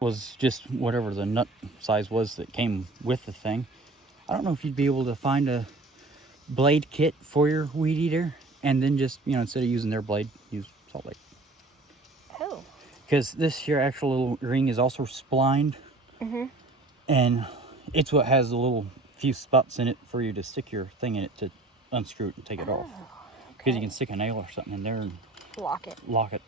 Was just whatever the nut size was that came with the thing. I don't know if you'd be able to find a blade kit for your weed eater, and then just, instead of using their blade, use Salt Lake. Oh. Because this here actual little ring is also splined, and it's what has the little few spots in it for you to stick your thing in it to unscrew it and take it off. Because you can stick a nail or something in there and Lock it. lock it.